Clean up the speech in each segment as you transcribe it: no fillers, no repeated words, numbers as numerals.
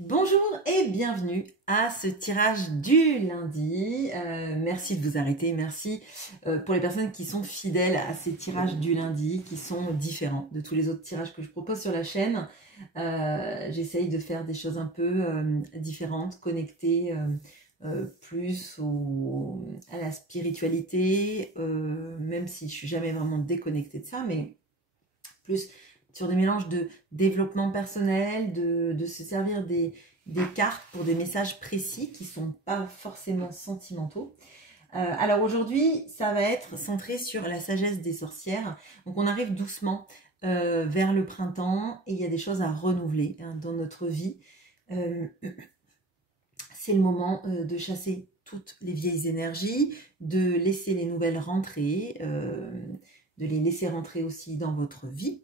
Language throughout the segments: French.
Bonjour et bienvenue à ce tirage du lundi. Merci de vous arrêter, merci pour les personnes qui sont fidèles à ces tirages du lundi, qui sont différents de tous les autres tirages que je propose sur la chaîne. J'essaye de faire des choses un peu différentes, connectées plus à la spiritualité, même si je suis jamais vraiment déconnectée de ça, mais plus sur des mélanges de développement personnel, de se servir des cartes pour des messages précis qui ne sont pas forcément sentimentaux. Alors aujourd'hui, ça va être centré sur la sagesse des sorcières. Donc on arrive doucement vers le printemps et il y a des choses à renouveler dans notre vie. C'est le moment de chasser toutes les vieilles énergies, de laisser les nouvelles rentrer, de les laisser rentrer aussi dans votre vie.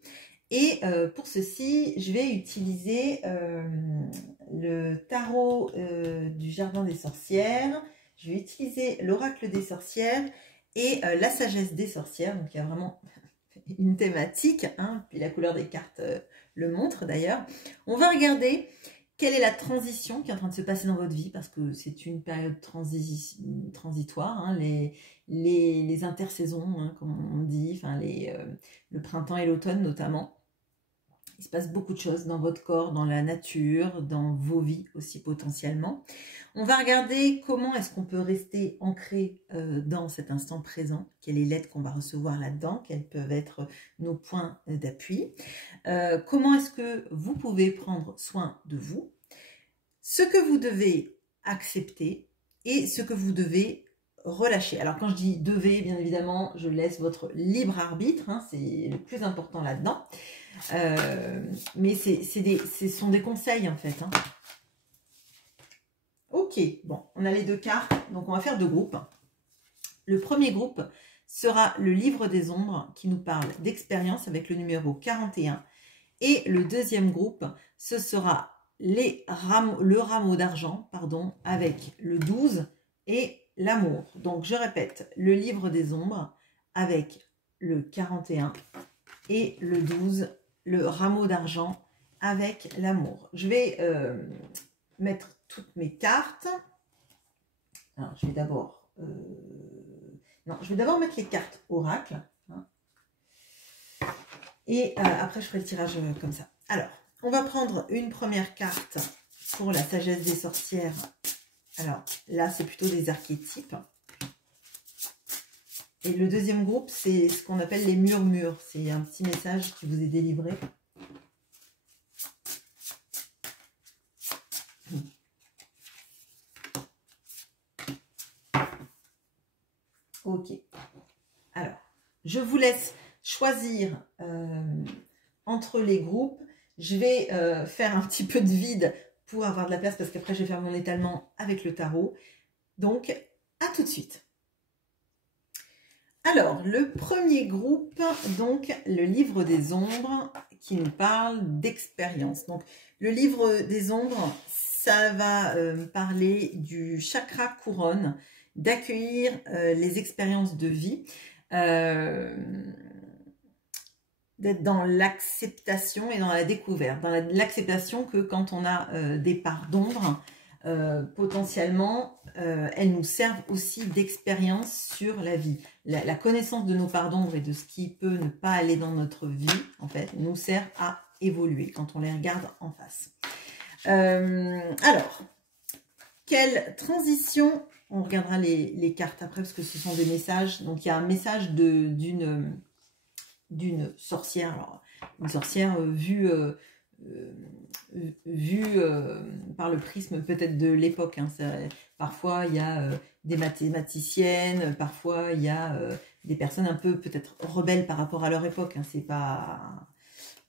Et pour ceci, je vais utiliser le tarot du Jardin des Sorcières. Je vais utiliser l'oracle des sorcières et la sagesse des sorcières. Donc il y a vraiment une thématique, hein, puis la couleur des cartes le montre d'ailleurs. On va regarder quelle est la transition qui est en train de se passer dans votre vie, parce que c'est une période transitoire, hein, les intersaisons, hein, comme on dit, enfin le printemps et l'automne notamment. Il se passe beaucoup de choses dans votre corps, dans la nature, dans vos vies aussi potentiellement. On va regarder comment est-ce qu'on peut rester ancré dans cet instant présent, quelle est l'aide qu'on va recevoir là-dedans, quels peuvent être nos points d'appui, comment est-ce que vous pouvez prendre soin de vous, ce que vous devez accepter et ce que vous devez relâcher. Alors quand je dis devez, bien évidemment, je laisse votre libre arbitre, hein, c'est le plus important là-dedans. Mais ce sont des conseils en fait. Hein. Ok, bon, on a les deux cartes, donc on va faire deux groupes. Le premier groupe sera le livre des ombres qui nous parle d'expérience avec le numéro 41. Et le deuxième groupe, ce sera le rameau d'argent, pardon, avec le 12 et l'amour. Donc je répète, le livre des ombres avec le 41 et le 12, le rameau d'argent avec l'amour. Je vais mettre toutes mes cartes. Alors, je vais d'abord... je vais d'abord mettre les cartes oracle. Hein, et après, je ferai le tirage comme ça. Alors, on va prendre une première carte pour la sagesse des sorcières. Alors, là, c'est plutôt des archétypes. Et le deuxième groupe, c'est ce qu'on appelle les murmures. C'est un petit message qui vous est délivré. Ok. Alors, je vous laisse choisir entre les groupes. Je vais faire un petit peu de vide pour avoir de la place parce qu'après, je vais faire mon étalement avec le tarot. Donc, à tout de suite. Alors, le premier groupe, donc le livre des ombres qui nous parle d'expérience. Donc, le livre des ombres, ça va parler du chakra couronne, d'accueillir les expériences de vie, d'être dans l'acceptation et dans la découverte. Dans l'acceptation que quand on a des parts d'ombre, potentiellement, elles nous servent aussi d'expérience sur la vie. La connaissance de nos parts d'ombre et de ce qui peut ne pas aller dans notre vie, en fait, nous sert à évoluer quand on les regarde en face. Alors, quelle transition? On regardera les cartes après parce que ce sont des messages. Donc, il y a un message d'une sorcière. Alors, une sorcière vue par le prisme peut-être de l'époque. Hein. Parfois, il y a des mathématiciennes, parfois, il y a des personnes un peu peut-être rebelles par rapport à leur époque. Hein. C'est pas...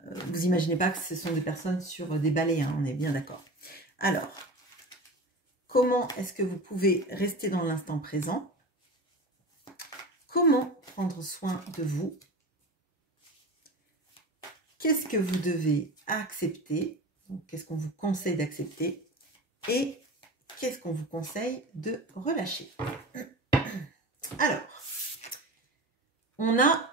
vous imaginez pas que ce sont des personnes sur des balais, hein, on est bien d'accord. Alors, comment est-ce que vous pouvez rester dans l'instant présent? Comment prendre soin de vous? Qu'est-ce que vous devez accepter? Qu'est-ce qu'on vous conseille d'accepter? Et qu'est-ce qu'on vous conseille de relâcher? Alors, on a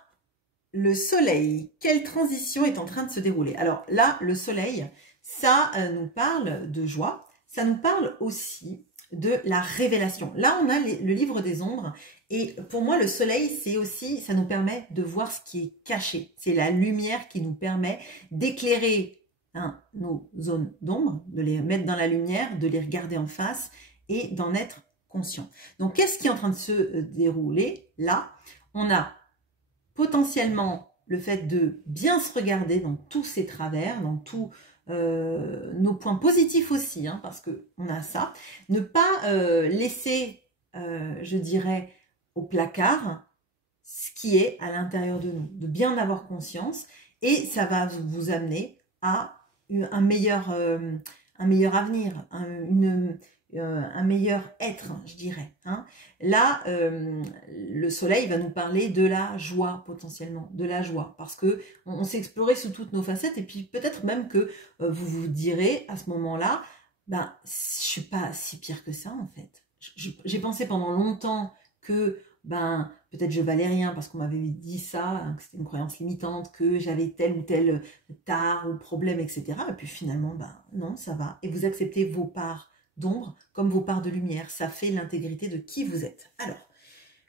le soleil. Quelle transition est en train de se dérouler? Alors là, le soleil, ça nous parle de joie, ça nous parle aussi de la révélation. Là, on a le livre des ombres, et pour moi, le soleil, c'est aussi, ça nous permet de voir ce qui est caché. C'est la lumière qui nous permet d'éclairer nos zones d'ombre, de les mettre dans la lumière, de les regarder en face et d'en être conscient. Donc, qu'est-ce qui est en train de se dérouler là? On a potentiellement le fait de bien se regarder dans tous ses travers, dans tous nos points positifs aussi, hein, parce qu'on a ça. Ne pas laisser, je dirais, au placard ce qui est à l'intérieur de nous, de bien avoir conscience, et ça va vous amener à un meilleur avenir, un meilleur être, je dirais. Hein. Là, le soleil va nous parler de la joie, potentiellement, de la joie, parce que on s'est exploré sous toutes nos facettes, et puis peut-être même que vous vous direz à ce moment-là, ben, je suis pas si pire que ça, en fait. J'ai pensé pendant longtemps que, ben, peut-être je valais rien parce qu'on m'avait dit ça, hein, que c'était une croyance limitante, que j'avais tel ou tel tare ou problème, etc. Et puis finalement, ben, non, ça va. Et vous acceptez vos parts d'ombre comme vos parts de lumière. Ça fait l'intégrité de qui vous êtes. Alors,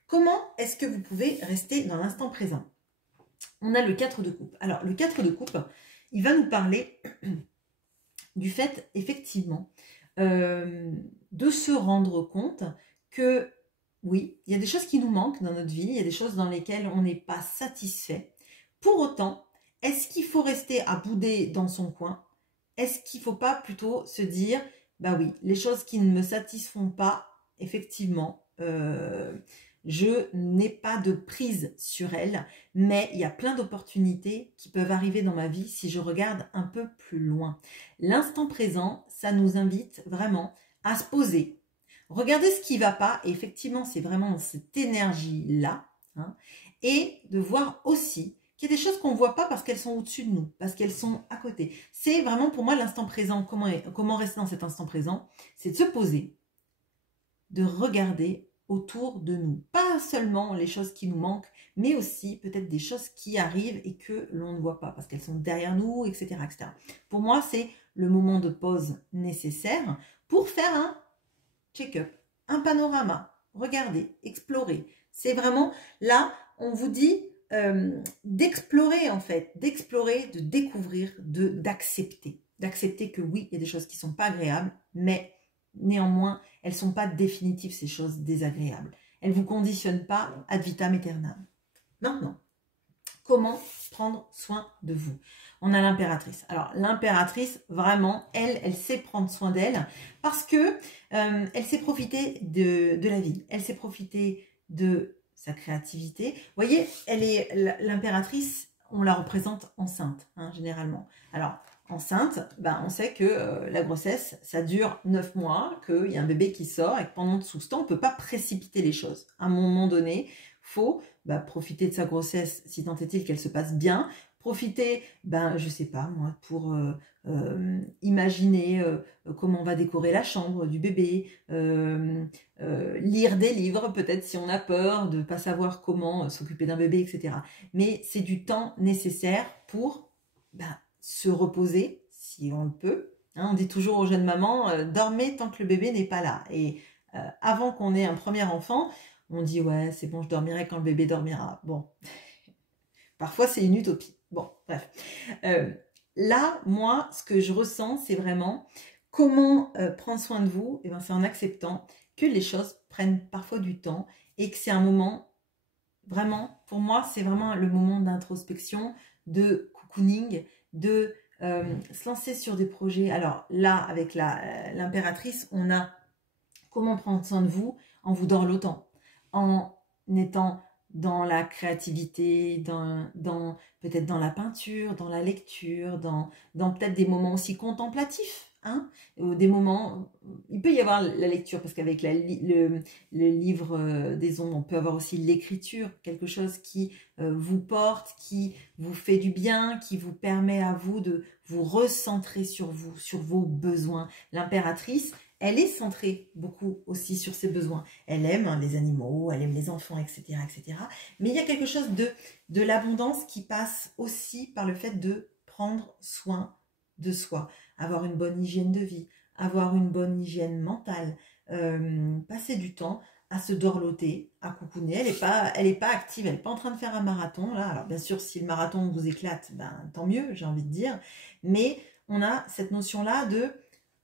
comment est-ce que vous pouvez rester dans l'instant présent? On a le 4 de coupe. Alors, le 4 de coupe, il va nous parler du fait, effectivement, de se rendre compte que, oui, il y a des choses qui nous manquent dans notre vie, il y a des choses dans lesquelles on n'est pas satisfait. Pour autant, est-ce qu'il faut rester à bouder dans son coin? Est-ce qu'il ne faut pas plutôt se dire, bah oui, les choses qui ne me satisfont pas, effectivement, je n'ai pas de prise sur elles, mais il y a plein d'opportunités qui peuvent arriver dans ma vie si je regarde un peu plus loin. L'instant présent, ça nous invite vraiment à se poser, regarder ce qui ne va pas, et effectivement, c'est vraiment cette énergie-là, hein, et de voir aussi qu'il y a des choses qu'on ne voit pas parce qu'elles sont au-dessus de nous, parce qu'elles sont à côté. C'est vraiment pour moi l'instant présent. Comment rester dans cet instant présent? C'est de se poser, de regarder autour de nous. Pas seulement les choses qui nous manquent, mais aussi peut-être des choses qui arrivent et que l'on ne voit pas parce qu'elles sont derrière nous, etc., etc. Pour moi, c'est le moment de pause nécessaire pour faire un check-up, un panorama, regarder, explorer. C'est vraiment là, on vous dit d'explorer en fait, d'explorer, de découvrir, d'accepter. D'accepter que oui, il y a des choses qui ne sont pas agréables, mais néanmoins, elles ne sont pas définitives, ces choses désagréables. Elles ne vous conditionnent pas ad vitam aeternam. Maintenant, comment prendre soin de vous? On a l'impératrice. Alors, l'impératrice, vraiment, elle sait prendre soin d'elle parce que elle sait profiter de la vie. Elle sait profiter de sa créativité. Vous voyez, l'impératrice, on la représente enceinte, hein, généralement. Alors, enceinte, ben, on sait que la grossesse, ça dure 9 mois, qu'il y a un bébé qui sort et que pendant tout ce temps, on ne peut pas précipiter les choses. À un moment donné, il faut profiter de sa grossesse, si tant est-il qu'elle se passe bien, profiter, ben, je sais pas moi, pour imaginer comment on va décorer la chambre du bébé, lire des livres peut-être si on a peur de ne pas savoir comment s'occuper d'un bébé, etc. Mais c'est du temps nécessaire pour se reposer, si on le peut. Hein, on dit toujours aux jeunes mamans, dormez tant que le bébé n'est pas là. Et avant qu'on ait un premier enfant, on dit ouais, c'est bon, je dormirai quand le bébé dormira. Bon, parfois c'est une utopie. Bon, bref. Là, moi, ce que je ressens, c'est vraiment comment prendre soin de vous. Et ben, c'est en acceptant que les choses prennent parfois du temps et que c'est un moment, vraiment, pour moi, c'est vraiment le moment d'introspection, de cocooning, de se lancer sur des projets. Alors là, avec l'impératrice, on a comment prendre soin de vous en vous dorlotant, en étant dans la créativité, peut-être dans la peinture, dans la lecture, dans peut-être des moments aussi contemplatifs, hein, ou des moments, il peut y avoir la lecture, parce qu'avec le livre des ombres, on peut avoir aussi l'écriture, quelque chose qui vous porte, qui vous fait du bien, qui vous permet à vous de vous recentrer sur vous, sur vos besoins. L'impératrice, elle est centrée beaucoup aussi sur ses besoins. Elle aime les animaux, elle aime les enfants, etc., etc. Mais il y a quelque chose de l'abondance qui passe aussi par le fait de prendre soin de soi. avoir une bonne hygiène de vie, avoir une bonne hygiène mentale, passer du temps à se dorloter, à coucouner. Elle est pas active, elle n'est pas en train de faire un marathon. Là. Alors bien sûr, si le marathon vous éclate, ben, tant mieux, j'ai envie de dire. Mais on a cette notion-là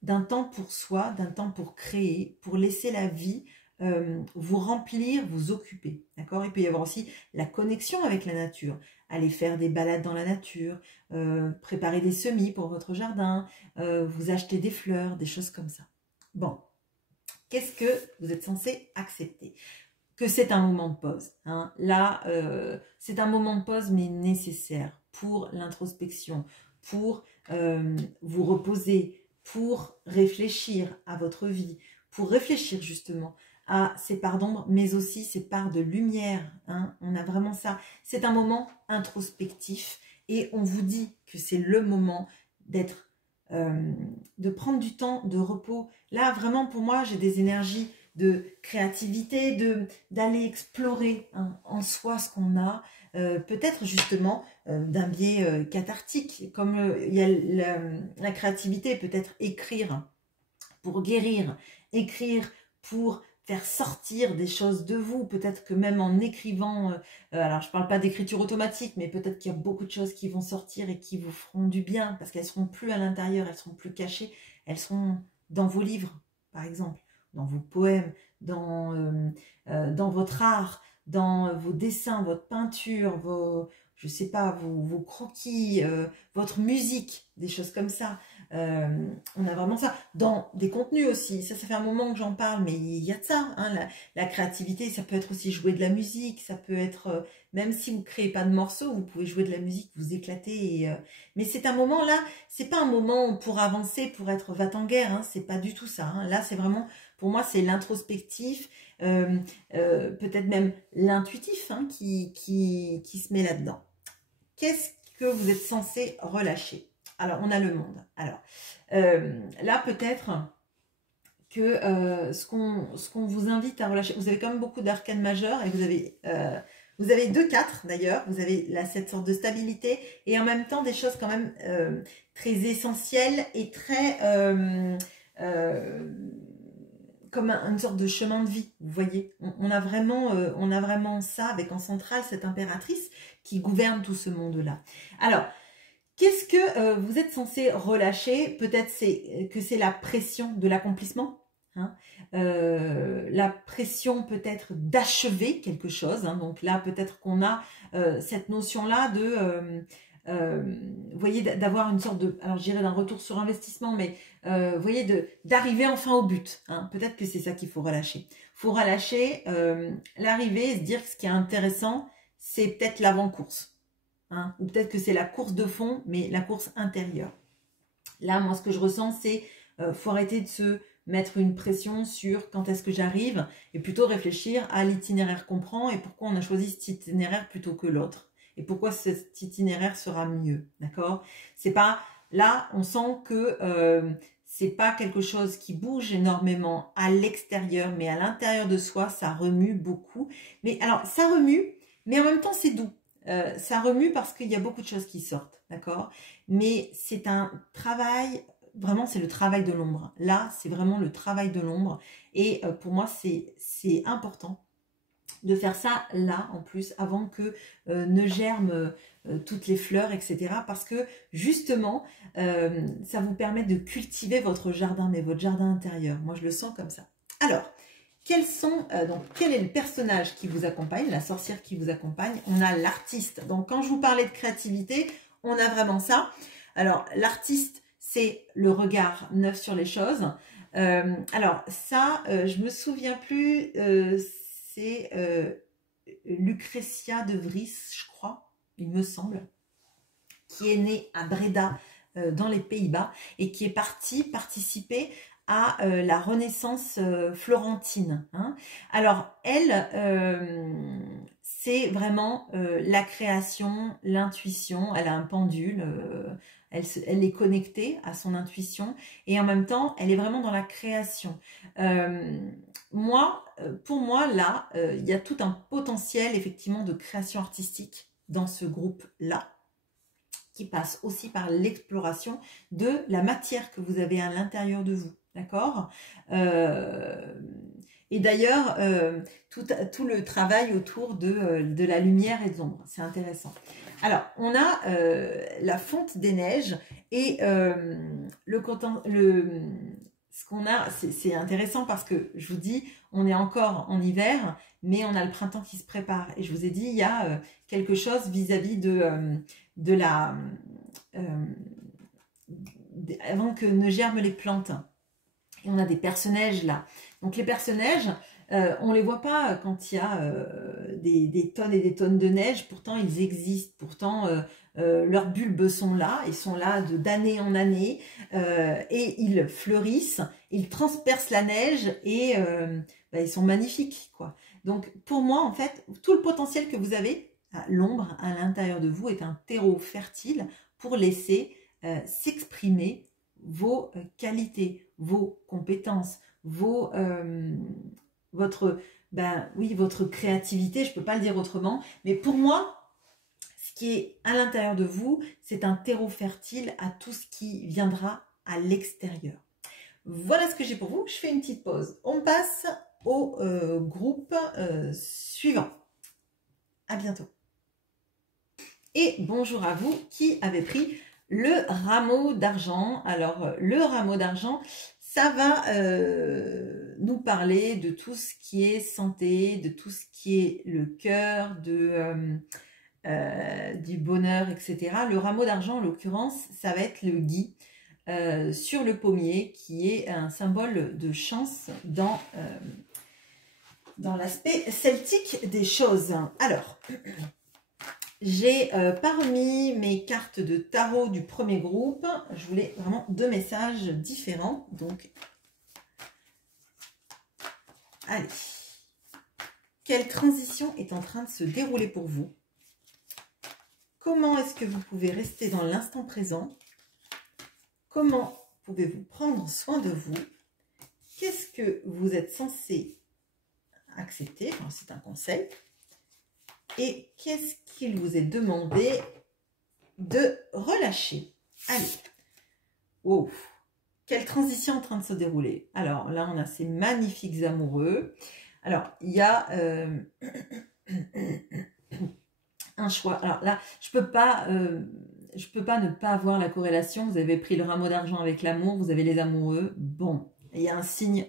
d'un temps pour soi, d'un temps pour créer, pour laisser la vie vous remplir, vous occuper. D'accord? Il peut y avoir aussi la connexion avec la nature. Aller faire des balades dans la nature, préparer des semis pour votre jardin, vous acheter des fleurs, des choses comme ça. Bon, qu'est-ce que vous êtes censé accepter? Que c'est un moment de pause. Hein. Là, c'est un moment de pause, mais nécessaire pour l'introspection, pour vous reposer, pour réfléchir à votre vie, pour réfléchir justement à ces parts d'ombre, mais aussi ces parts de lumière. Hein. On a vraiment ça. C'est un moment introspectif et on vous dit que c'est le moment d'être, de prendre du temps de repos. Là, vraiment, pour moi, j'ai des énergies de créativité, d'aller explorer hein, en soi ce qu'on a, peut-être justement d'un biais cathartique, comme il y a la créativité, peut-être écrire pour guérir, écrire pour faire sortir des choses de vous, peut-être que même en écrivant, alors je ne parle pas d'écriture automatique, mais peut-être qu'il y a beaucoup de choses qui vont sortir et qui vous feront du bien, parce qu'elles ne seront plus à l'intérieur, elles seront plus cachées, elles seront dans vos livres, par exemple, dans vos poèmes, dans votre art, dans vos dessins, votre peinture, je sais pas, vos croquis, votre musique, des choses comme ça. On a vraiment ça. Dans des contenus aussi, ça fait un moment que j'en parle, mais il y a de ça. Hein, la créativité, ça peut être aussi jouer de la musique, ça peut être, même si vous ne créez pas de morceaux, vous pouvez jouer de la musique, vous éclater. Mais c'est un moment là, c'est pas un moment pour avancer, pour être va-t-en-guerre, hein, c'est pas du tout ça. Hein. Là, c'est vraiment, pour moi, c'est l'introspectif, peut-être même l'intuitif hein, qui se met là-dedans. Qu'est-ce que vous êtes censé relâcher? Alors, on a le monde. Alors, là, peut-être que ce qu'on vous invite à relâcher, vous avez quand même beaucoup d'arcanes majeures et vous avez 2-4 d'ailleurs, vous avez cette sorte de stabilité et en même temps des choses quand même très essentielles et très comme une sorte de chemin de vie, vous voyez. On a vraiment ça avec en centrale cette impératrice qui gouverne tout ce monde-là. Alors, qu'est-ce que vous êtes censé relâcher? Peut-être que c'est la pression de l'accomplissement, hein, la pression peut-être d'achever quelque chose. Hein, donc là, peut-être qu'on a cette notion-là de, vous voyez, d'avoir une sorte de, alors je dirais d'un retour sur investissement, mais vous voyez, d'arriver enfin au but. Hein, peut-être que c'est ça qu'il faut relâcher. Il faut relâcher l'arrivée et se dire que ce qui est intéressant, c'est peut-être l'avant-course. Hein, ou peut-être que c'est la course de fond, mais la course intérieure. Là, moi, ce que je ressens, c'est faut arrêter de se mettre une pression sur quand est-ce que j'arrive et plutôt réfléchir à l'itinéraire qu'on prend et pourquoi on a choisi cet itinéraire plutôt que l'autre et pourquoi cet itinéraire sera mieux, d'accord? C'est pas, là, on sent que c'est pas quelque chose qui bouge énormément à l'extérieur, mais à l'intérieur de soi, ça remue beaucoup. Mais alors, ça remue, mais en même temps, c'est doux. Ça remue parce qu'il y a beaucoup de choses qui sortent, d'accord? Mais c'est un travail, vraiment c'est le travail de l'ombre. Là, c'est vraiment le travail de l'ombre. Et pour moi, c'est important de faire ça là, en plus, avant que ne germent toutes les fleurs, etc. Parce que, justement, ça vous permet de cultiver votre jardin, mais votre jardin intérieur. Moi, je le sens comme ça. Alors, quel est le personnage qui vous accompagne, la sorcière qui vous accompagne? On a l'artiste. Donc, quand je vous parlais de créativité, on a vraiment ça. Alors, l'artiste, c'est le regard neuf sur les choses. Alors, ça, je me souviens plus, c'est Lucretia de Vries, je crois, il me semble, qui est née à Breda, dans les Pays-Bas, et qui est partie participer à la Renaissance florentine. Hein. Alors, elle, c'est vraiment la création, l'intuition. Elle a un pendule, elle est connectée à son intuition et en même temps, elle est vraiment dans la création. Pour moi, là, il y a tout un potentiel, effectivement, de création artistique dans ce groupe-là, qui passe aussi par l'exploration de la matière que vous avez à l'intérieur de vous, d'accord? Et d'ailleurs, tout le travail autour de la lumière et de l'ombre, c'est intéressant. Alors, on a la fonte des neiges et ce qu'on a, c'est intéressant parce que je vous dis, on est encore en hiver, mais on a le printemps qui se prépare. Et je vous ai dit, il y a quelque chose vis-à-vis de la... avant que ne germent les plantes. Et on a des perce-neiges là. Donc les perce-neiges, on ne les voit pas quand il y a des tonnes et des tonnes de neige. Pourtant, ils existent. Pourtant, leurs bulbes sont là. Ils sont là d'année en année. Et ils fleurissent. Ils transpercent la neige et ils sont magnifiques, quoi. Donc pour moi, en fait, tout le potentiel que vous avez, l'ombre à l'intérieur de vous est un terreau fertile pour laisser s'exprimer vos qualités, vos compétences, votre créativité, je ne peux pas le dire autrement, mais pour moi, ce qui est à l'intérieur de vous, c'est un terreau fertile à tout ce qui viendra à l'extérieur. Voilà ce que j'ai pour vous, je fais une petite pause. On passe au groupe suivant. À bientôt. Et bonjour à vous qui avez pris le rameau d'argent. Alors, le rameau d'argent, ça va nous parler de tout ce qui est santé, de tout ce qui est le cœur, du bonheur, etc. Le rameau d'argent, en l'occurrence, ça va être le gui sur le pommier, qui est un symbole de chance dans l'aspect celtique des choses. Alors... J'ai parmi mes cartes de tarot du premier groupe, je voulais vraiment 2 messages différents. Donc, allez. Quelle transition est en train de se dérouler pour vous? Comment est-ce que vous pouvez rester dans l'instant présent? Comment pouvez-vous prendre soin de vous? Qu'est-ce que vous êtes censé accepter? Enfin, c'est un conseil. Et qu'est-ce qu'il vous est demandé de relâcher? Allez. Wow. Quelle transition en train de se dérouler. Alors là, on a ces magnifiques amoureux. Alors, il y a un choix. Alors là, je peux pas ne pas avoir la corrélation. Vous avez pris le rameau d'argent avec l'amour, vous avez les amoureux. Bon, il y a un signe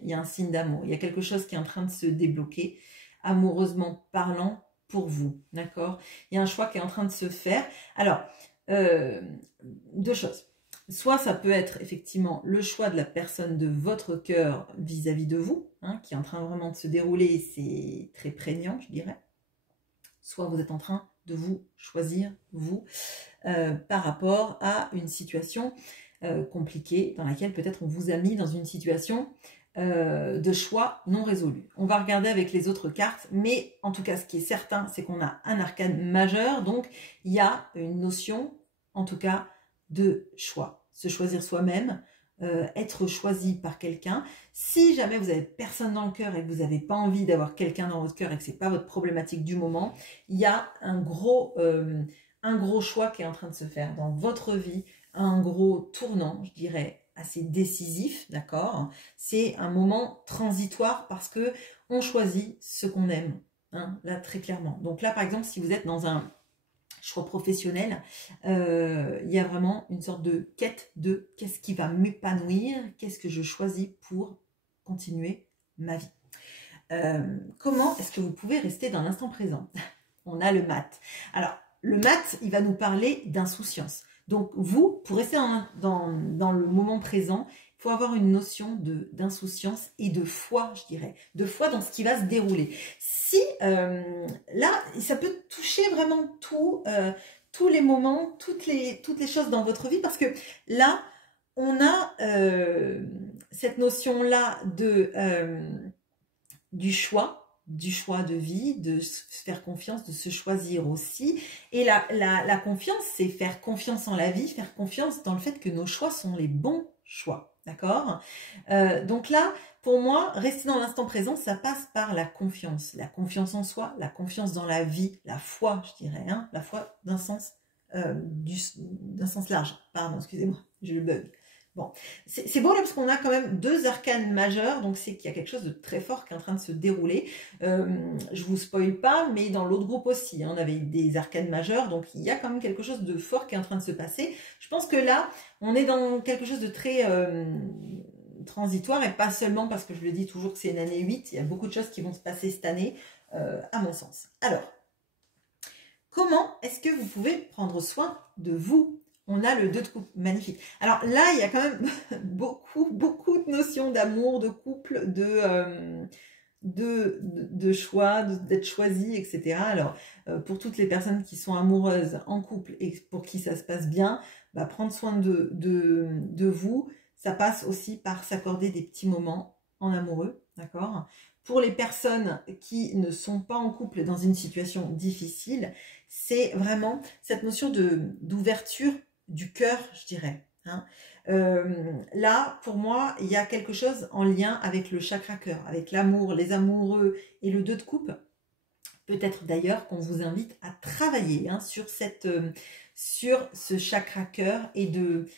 d'amour. Il y a quelque chose qui est en train de se débloquer, amoureusement parlant, pour vous, d'accord? Il y a un choix qui est en train de se faire. Alors, 2 choses. Soit ça peut être effectivement le choix de la personne de votre cœur vis-à-vis de vous, hein, qui est en train vraiment de se dérouler, c'est très prégnant, je dirais. Soit vous êtes en train de vous choisir, vous, par rapport à une situation compliquée, dans laquelle peut-être on vous a mis dans une situation de choix non résolu. On va regarder avec les autres cartes, mais en tout cas, ce qui est certain, c'est qu'on a un arcane majeur, donc il y a une notion, en tout cas, de choix. Se choisir soi-même, être choisi par quelqu'un. Si jamais vous avez personne dans le cœur et que vous n'avez pas envie d'avoir quelqu'un dans votre cœur et que c'est pas votre problématique du moment, il y a un gros choix qui est en train de se faire dans votre vie, un gros tournant, je dirais, assez décisif, d'accord? C'est un moment transitoire parce que on choisit ce qu'on aime, hein, là très clairement. Donc là, par exemple, si vous êtes dans un choix professionnel, il y a vraiment une sorte de quête de qu'est-ce qui va m'épanouir, qu'est-ce que je choisis pour continuer ma vie. Comment est-ce que vous pouvez rester dans l'instant présent? On a le mat. Alors, le mat, il va nous parler d'insouciance. Donc, vous, pour rester dans le moment présent, il faut avoir une notion d'insouciance et de foi, je dirais. De foi dans ce qui va se dérouler. Si, là, ça peut toucher vraiment tous les moments, toutes les choses dans votre vie, parce que là, on a cette notion-là du choix de vie, de se faire confiance, de se choisir aussi. Et la confiance, c'est faire confiance en la vie, faire confiance dans le fait que nos choix sont les bons choix. D'accord? Donc là, pour moi, rester dans l'instant présent, ça passe par la confiance en soi, la confiance dans la vie, la foi, je dirais, hein, la foi d'un sens d'un sens large. Pardon, excusez-moi, j'ai le bug. Bon, c'est beau là parce qu'on a quand même 2 arcanes majeurs, donc c'est qu'il y a quelque chose de très fort qui est en train de se dérouler. Je vous spoil pas, mais dans l'autre groupe aussi, hein, on avait des arcanes majeurs, donc il y a quand même quelque chose de fort qui est en train de se passer. Je pense que là, on est dans quelque chose de très transitoire, et pas seulement parce que je le dis toujours que c'est une année 8, il y a beaucoup de choses qui vont se passer cette année, à mon sens. Alors, comment est-ce que vous pouvez prendre soin de vous? On a le 2 de coupe, magnifique. Alors là, il y a quand même beaucoup de notions d'amour, de couple, de choix, d'être choisi, etc. Alors, pour toutes les personnes qui sont amoureuses en couple et pour qui ça se passe bien, bah, prendre soin de vous, ça passe aussi par s'accorder des petits moments en amoureux, d'accord? Pour les personnes qui ne sont pas en couple dans une situation difficile, c'est vraiment cette notion d'ouverture du cœur, je dirais. Hein. Là, pour moi, il y a quelque chose en lien avec le chakra cœur, avec l'amour, les amoureux et le 2 de coupe. Peut-être d'ailleurs qu'on vous invite à travailler hein, sur ce chakra cœur et de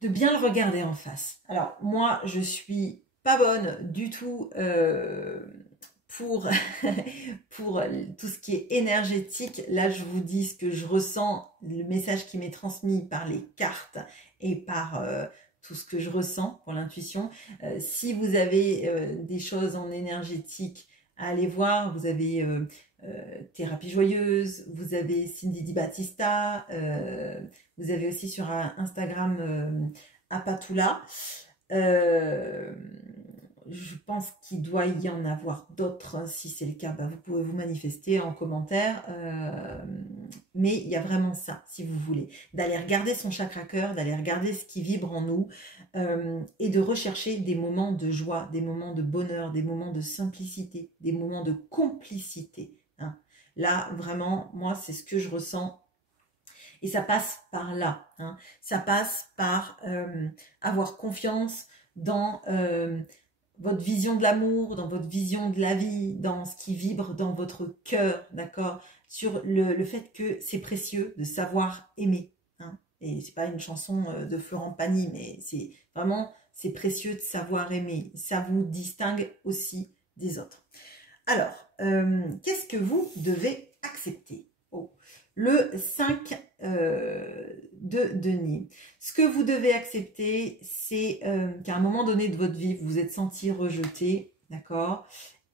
bien le regarder en face. Alors, moi, je suis pas bonne du tout pour, pour tout ce qui est énergétique. Là, je vous dis ce que je ressens, le message qui m'est transmis par les cartes et par tout ce que je ressens pour l'intuition. Si vous avez des choses en énergétique à aller voir, vous avez Thérapie Joyeuse, vous avez Cindy Di Battista, vous avez aussi sur Instagram Apatula. Je pense qu'il doit y en avoir d'autres. Si c'est le cas, bah, vous pouvez vous manifester en commentaire. Mais il y a vraiment ça, si vous voulez. D'aller regarder son chakra cœur, d'aller regarder ce qui vibre en nous et de rechercher des moments de joie, des moments de bonheur, des moments de simplicité, des moments de complicité. Hein. Là, vraiment, moi, c'est ce que je ressens. Et ça passe par là. Hein. Ça passe par avoir confiance dans votre vision de l'amour, dans votre vision de la vie, dans ce qui vibre dans votre cœur, d'accord? Sur le fait que c'est précieux de savoir aimer. Hein. Et c'est pas une chanson de Florent Pagny, mais c'est vraiment, c'est précieux de savoir aimer. Ça vous distingue aussi des autres. Alors, qu'est-ce que vous devez accepter? Le 5 de denier. Ce que vous devez accepter, c'est qu'à un moment donné de votre vie, vous vous êtes senti rejeté, d'accord,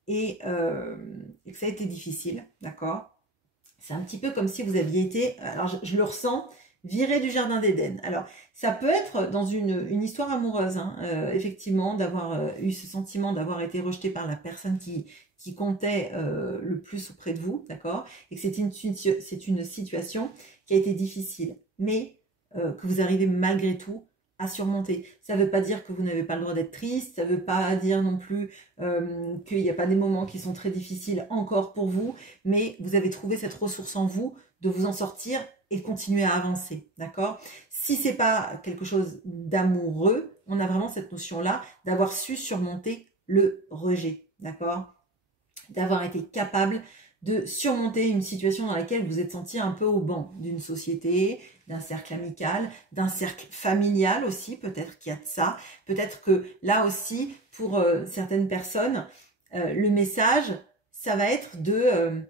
et que ça a été difficile, d'accord. C'est un petit peu comme si vous aviez été, alors je le ressens, viré du jardin d'Éden. Alors, ça peut être dans une histoire amoureuse, hein, effectivement, d'avoir eu ce sentiment d'avoir été rejeté par la personne qui comptait le plus auprès de vous, d'accord, et que c'est une situation qui a été difficile, mais que vous arrivez malgré tout à surmonter. Ça ne veut pas dire que vous n'avez pas le droit d'être triste, ça ne veut pas dire non plus qu'il n'y a pas des moments qui sont très difficiles encore pour vous, mais vous avez trouvé cette ressource en vous de vous en sortir et de continuer à avancer, d'accord? Si c'est pas quelque chose d'amoureux, on a vraiment cette notion-là d'avoir su surmonter le rejet, d'accord? D'avoir été capable de surmonter une situation dans laquelle vous êtes senti un peu au banc d'une société, d'un cercle amical, d'un cercle familial aussi, peut-être qu'il y a de ça. Peut-être que là aussi, pour certaines personnes, le message, ça va être de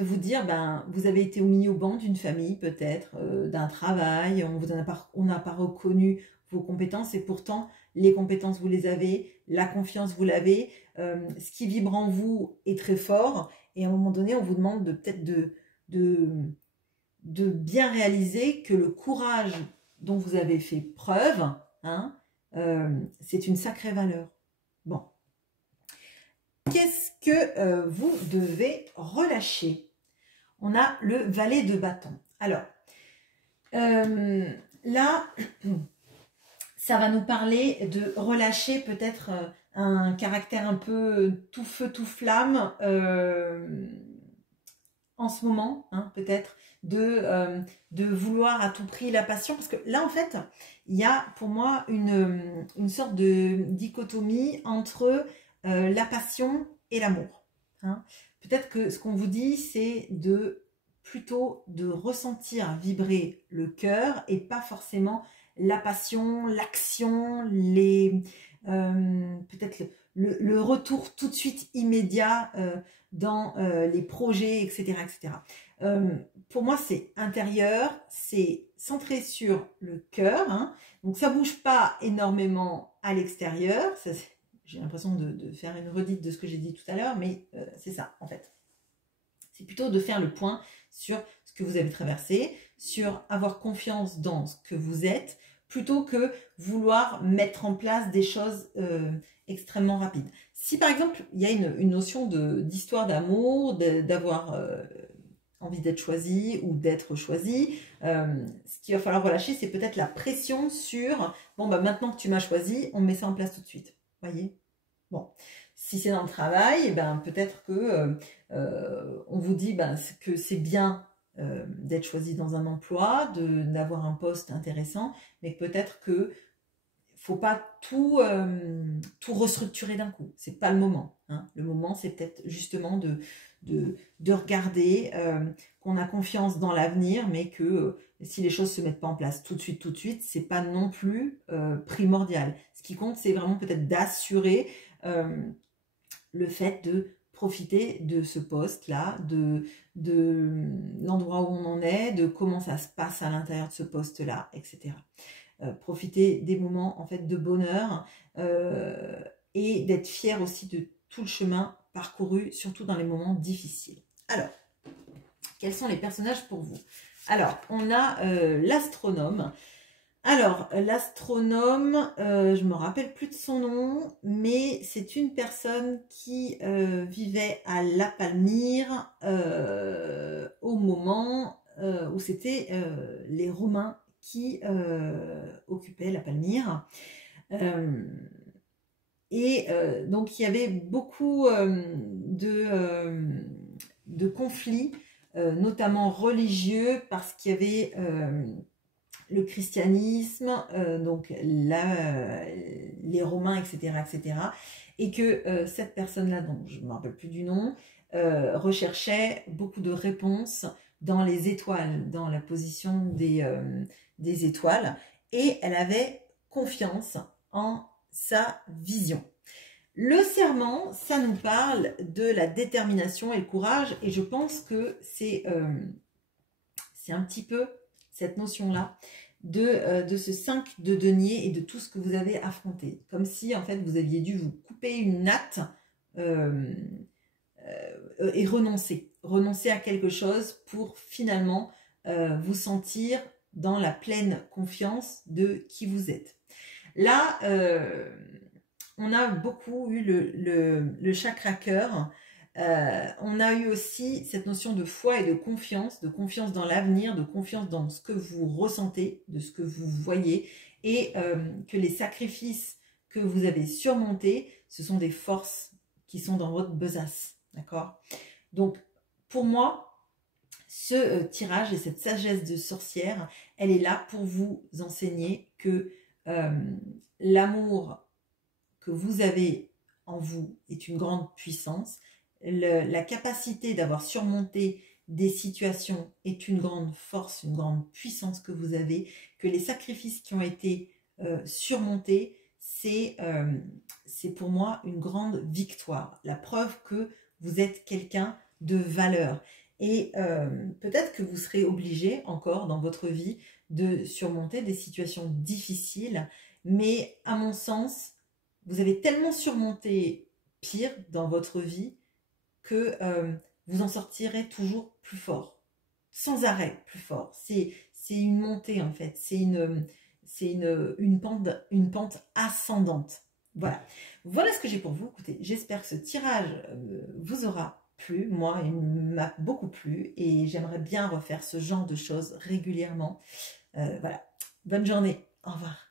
vous dire, ben, vous avez été mis au banc d'une famille, peut-être, d'un travail, on n'a pas reconnu vos compétences et pourtant, les compétences, vous les avez, la confiance, vous l'avez, ce qui vibre en vous est très fort et à un moment donné, on vous demande peut-être de bien réaliser que le courage dont vous avez fait preuve, hein, c'est une sacrée valeur. Bon. Qu'est-ce que vous devez relâcher? On a le valet de bâton. Alors, là, ça va nous parler de relâcher peut-être un caractère un peu tout feu, tout flamme en ce moment, hein, peut-être, de vouloir à tout prix la passion. Parce que là, en fait, il y a pour moi une sorte de dichotomie entre la passion et l'amour. Hein. Peut-être que ce qu'on vous dit, c'est de plutôt de ressentir vibrer le cœur et pas forcément la passion, l'action, peut-être le retour tout de suite immédiat dans les projets, etc. etc. Pour moi, c'est intérieur, c'est centré sur le cœur, hein. Donc ça bouge pas énormément à l'extérieur. J'ai l'impression de faire une redite de ce que j'ai dit tout à l'heure, mais c'est ça en fait. C'est plutôt de faire le point sur ce que vous avez traversé, sur avoir confiance dans ce que vous êtes, plutôt que vouloir mettre en place des choses extrêmement rapides. Si par exemple, il y a une notion d'histoire d'amour, d'avoir envie d'être choisi ou d'être choisi, ce qu'il va falloir relâcher, c'est peut-être la pression sur « bon, bah maintenant que tu m'as choisi, on met ça en place tout de suite ». Voyez ? Bon, si c'est dans le travail, eh ben, peut-être que on vous dit que c'est bien d'être choisi dans un emploi, d'avoir un poste intéressant, mais peut-être que faut pas tout restructurer d'un coup. C'est pas le moment. Hein. Le moment, c'est peut-être justement de regarder qu'on a confiance dans l'avenir, mais que si les choses se mettent pas en place tout de suite, c'est pas non plus primordial. Ce qui compte, c'est vraiment peut-être d'assurer le fait de profiter de ce poste-là, de l'endroit où on en est, de comment ça se passe à l'intérieur de ce poste-là, etc. Profiter des moments en fait de bonheur et d'être fier aussi de tout le chemin parcouru, surtout dans les moments difficiles. Alors, quels sont les personnages pour vous? Alors, on a l'astronome. Alors, l'astronome, je me rappelle plus de son nom, mais c'est une personne qui vivait à La Palmyre au moment où c'était les Romains qui occupaient La Palmyre. Donc, il y avait beaucoup de conflits, notamment religieux, parce qu'il y avait le christianisme, donc les Romains, etc., etc., et que cette personne-là, dont je ne me rappelle plus du nom, recherchait beaucoup de réponses dans les étoiles, dans la position des étoiles, et elle avait confiance en sa vision. Le serment, ça nous parle de la détermination et le courage, et je pense que c'est un petit peu cette notion-là de ce 5 de denier et de tout ce que vous avez affronté. Comme si, en fait, vous aviez dû vous couper une natte et renoncer à quelque chose pour finalement vous sentir dans la pleine confiance de qui vous êtes. Là, on a beaucoup eu le chakra cœur. On a eu aussi cette notion de foi et de confiance dans l'avenir, de confiance dans ce que vous ressentez, de ce que vous voyez, et que les sacrifices que vous avez surmontés, ce sont des forces qui sont dans votre besace, d'accord? Donc, pour moi, ce tirage et cette sagesse de sorcière, elle est là pour vous enseigner que l'amour que vous avez en vous est une grande puissance. La capacité d'avoir surmonté des situations est une grande force, une grande puissance que vous avez, que les sacrifices qui ont été surmontés, c'est pour moi une grande victoire, la preuve que vous êtes quelqu'un de valeur. Et peut-être que vous serez obligé encore dans votre vie de surmonter des situations difficiles, mais à mon sens, vous avez tellement surmonté pire dans votre vie que vous en sortirez toujours plus fort, sans arrêt plus fort. C'est une montée en fait, c'est une pente ascendante. Voilà ce que j'ai pour vous. Écoutez, j'espère que ce tirage vous aura plu. Moi, il m'a beaucoup plu et j'aimerais bien refaire ce genre de choses régulièrement. Voilà, bonne journée, au revoir.